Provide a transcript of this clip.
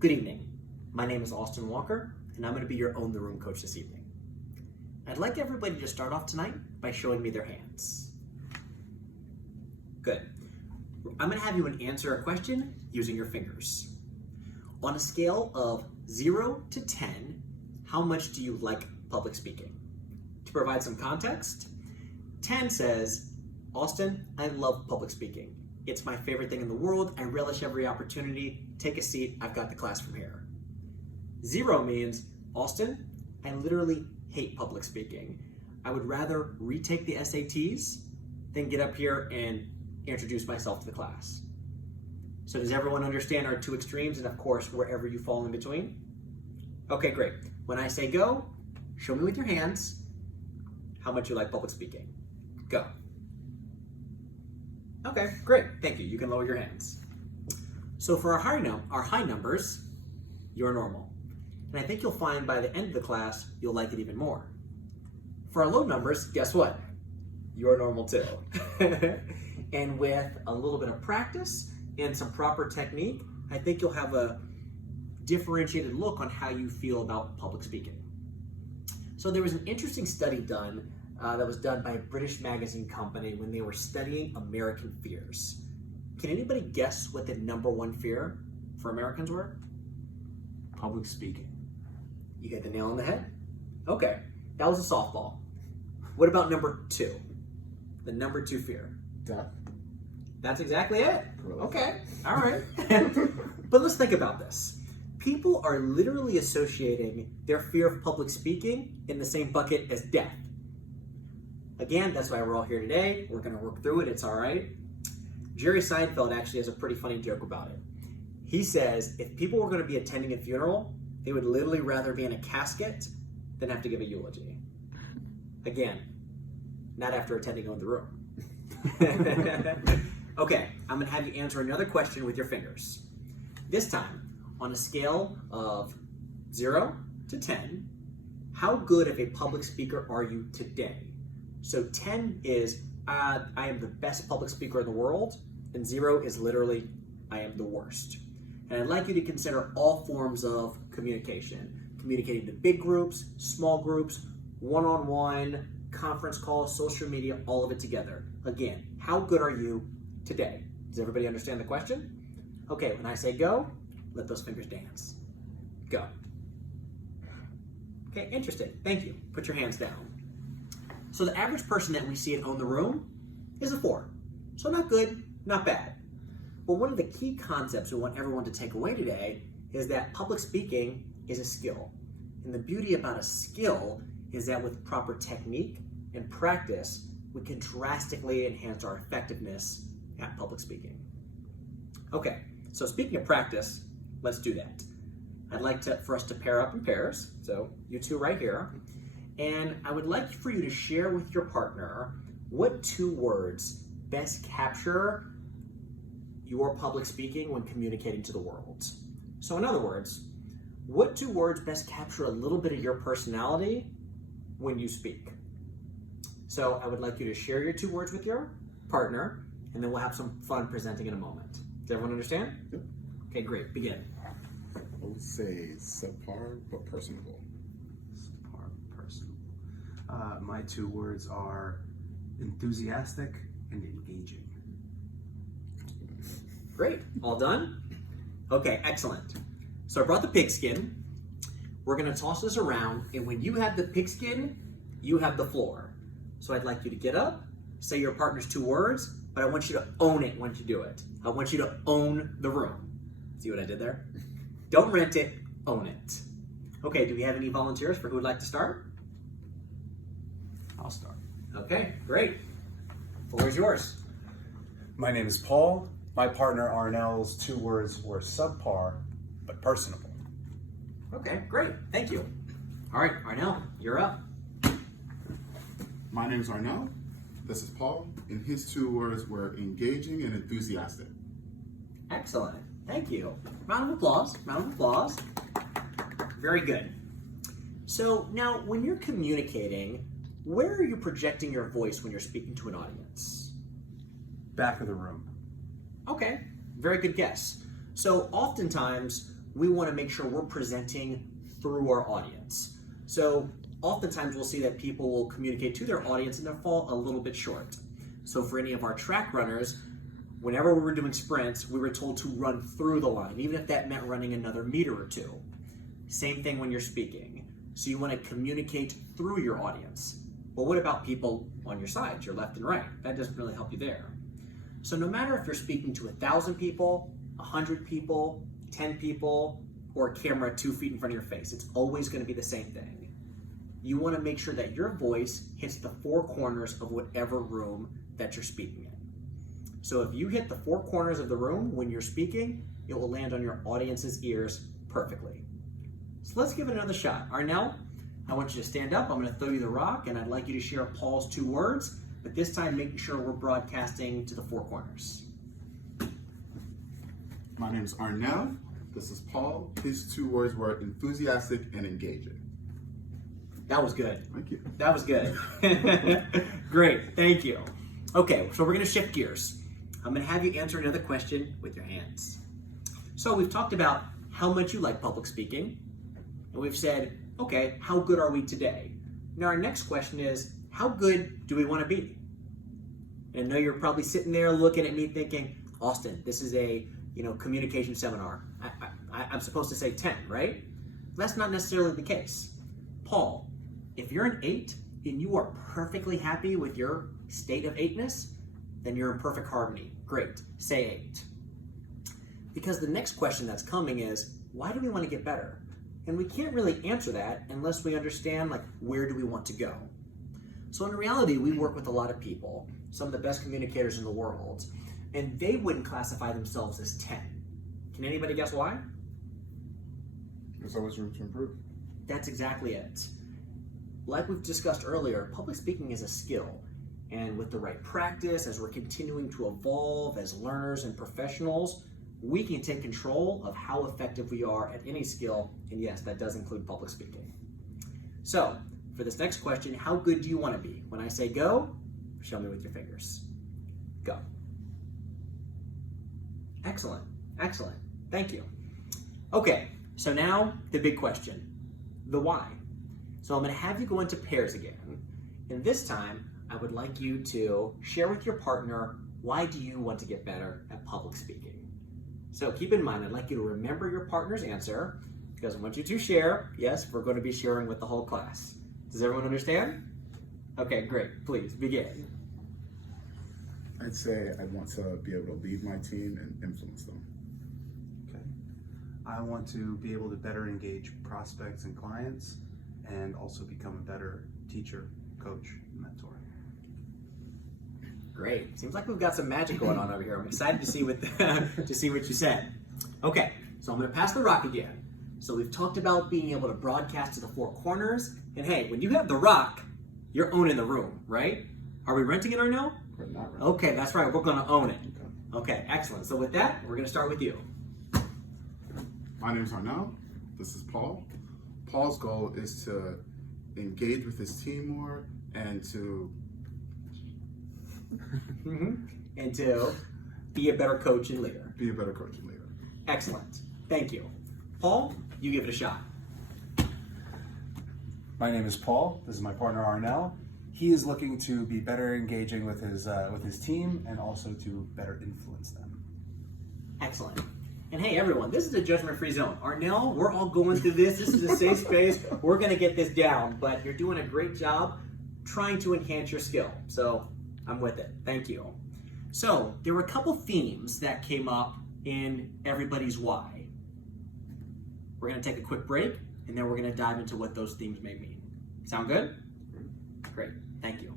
Good evening. My name is Austin Walker, and I'm going to be your Own the Room coach this evening. I'd like everybody to start off tonight by showing me their hands. Good. I'm going to have you answer a question using your fingers. On a scale of 0 to 10, how much do you like public speaking? To provide some context, 10 says, Austin, I love public speaking. It's my favorite thing in the world. I relish every opportunity. Take a seat. I've got the class from here. 0 means, Austin, I literally hate public speaking. I would rather retake the SATs than get up here and introduce myself to the class. So does everyone understand our two extremes and of course, wherever you fall in between? Okay, great. When I say go, show me with your hands how much you like public speaking. Go. Okay, great, thank you. You can lower your hands. So for our high numbers, you're normal. And I think you'll find by the end of the class, you'll like it even more. For our low numbers, guess what? You're normal too. And with a little bit of practice and some proper technique, I think you'll have a differentiated look on how you feel about public speaking. So there was an interesting study done that was done by a British magazine company when they were studying American fears. Can anybody guess what the #1 fear for Americans were? Public speaking. You hit the nail on the head. Okay, that was a softball. What about #2? The #2 fear. Death. That's exactly it. Really? Okay, all right. But let's think about this. People are literally associating their fear of public speaking in the same bucket as death. Again, that's why we're all here today. We're gonna work through it, it's all right. Jerry Seinfeld actually has a pretty funny joke about it. He says, if people were gonna be attending a funeral, they would literally rather be in a casket than have to give a eulogy. Again, not after attending Own the Room. Okay, I'm gonna have you answer another question with your fingers. This time, on a scale of 0 to 10, how good of a public speaker are you today? So 10 is, I am the best public speaker in the world, and 0 is literally, I am the worst. And I'd like you to consider all forms of communication. Communicating to big groups, small groups, one-on-one, conference calls, social media, all of it together. Again, how good are you today? Does everybody understand the question? Okay, when I say go, let those fingers dance. Go. Okay, interesting. Thank you. Put your hands down. So the average person that we see at Own the Room is a 4. So not good, not bad. But one of the key concepts we want everyone to take away today is that public speaking is a skill. And the beauty about a skill is that with proper technique and practice, we can drastically enhance our effectiveness at public speaking. Okay, so speaking of practice, let's do that. I'd like for us to pair up in pairs. So you two right here. And I would like for you to share with your partner what 2 words best capture your public speaking when communicating to the world. So in other words, what 2 words best capture a little bit of your personality when you speak? So I would like you to share your 2 words with your partner, and then we'll have some fun presenting in a moment. Does everyone understand? Yep. Okay, great, begin. I would say subpar but personable. My 2 words are enthusiastic and engaging. Great, all done? Okay, excellent. So I brought the pigskin. We're gonna toss this around, and when you have the pigskin, you have the floor. So I'd like you to get up, say your partner's 2 words, but I want you to own it once you do it. I want you to own the room. See what I did there? Don't rent it, own it. Okay, do we have any volunteers for who would like to start? I'll start. Okay, great. Floor is yours. My name is Paul. My partner Arnell's 2 words were subpar, but personable. Okay, great, thank you. All right, Arnell, you're up. My name is Arnell. This is Paul, and his 2 words were engaging and enthusiastic. Excellent, thank you. Round of applause, round of applause. Very good. So now when you're communicating, where are you projecting your voice when you're speaking to an audience? Back of the room. Okay, very good guess. So oftentimes we want to make sure we're presenting through our audience. So oftentimes we'll see that people will communicate to their audience and they'll fall a little bit short. So for any of our track runners, whenever we were doing sprints, we were told to run through the line, even if that meant running another meter or two. Same thing when you're speaking. So you want to communicate through your audience. Well, what about people on your sides, your left and right? That doesn't really help you there. So no matter if you're speaking to 1,000 people, 100 people, 10 people, or a camera 2 feet in front of your face, it's always going to be the same thing. You want to make sure that your voice hits the 4 corners of whatever room that you're speaking in. So if you hit the 4 corners of the room when you're speaking, it will land on your audience's ears perfectly. So let's give it another shot. Arnell, I want you to stand up. I'm going to throw you the rock, and I'd like you to share Paul's 2 words, but this time making sure we're broadcasting to the 4 corners. My name is Arnell. This is Paul. His 2 words were enthusiastic and engaging. That was good. Thank you. That was good. Great, thank you. Okay, so we're going to shift gears. I'm going to have you answer another question with your hands. So we've talked about how much you like public speaking, and we've said, okay, how good are we today? Now our next question is, how good do we want to be? And I know you're probably sitting there looking at me thinking, Austin, this is a communication seminar. I'm supposed to say 10, right? That's not necessarily the case. Paul, if you're an 8 and you are perfectly happy with your state of 8-ness, then you're in perfect harmony. Great, say 8. Because the next question that's coming is, why do we want to get better? And we can't really answer that unless we understand, where do we want to go? So in reality, we work with a lot of people, some of the best communicators in the world, and they wouldn't classify themselves as 10. Can anybody guess why? There's always room to improve. That's exactly it. Like we've discussed earlier, public speaking is a skill. And with the right practice, as we're continuing to evolve as learners and professionals, we can take control of how effective we are at any skill. And yes, that does include public speaking. So for this next question, how good do you want to be? When I say go, show me with your fingers. Go. Excellent, excellent. Thank you. Okay, so now the big question, the why. So I'm going to have you go into pairs again. And this time, I would like you to share with your partner, why do you want to get better at public speaking? So keep in mind, I'd like you to remember your partner's answer, because I want you to share. Yes, we're going to be sharing with the whole class. Does everyone understand? Okay, great. Please begin. I'd say I want to be able to lead my team and influence them. Okay. I want to be able to better engage prospects and clients and also become a better teacher, coach, and mentor. Great. Seems like we've got some magic going on over here. I'm excited to see what you said. Okay, so I'm going to pass the rock again. So we've talked about being able to broadcast to the 4 corners. And hey, when you have the rock, you're owning the room, right? Are we renting it or no? We're not right. Okay, that's right. We're going to own it. Okay, excellent. So with that, we're going to start with you. My name is Arnell. This is Paul. Paul's goal is to engage with his team more and to And to be a better coach and leader. be a better coach and leader. Excellent. Thank you. Paul, you give it a shot. My name is Paul. This is my partner Arnell. He is looking to be better engaging with his team and also to better influence them. Excellent. And hey, everyone, this is a judgment-free zone. Arnell, we're all going through this. This is a safe space. We're going to get this down, but you're doing a great job trying to enhance your skill. So I'm with it. Thank you. So there were a couple themes that came up in everybody's why. We're going to take a quick break, and then we're going to dive into what those themes may mean. Sound good? Great. Thank you.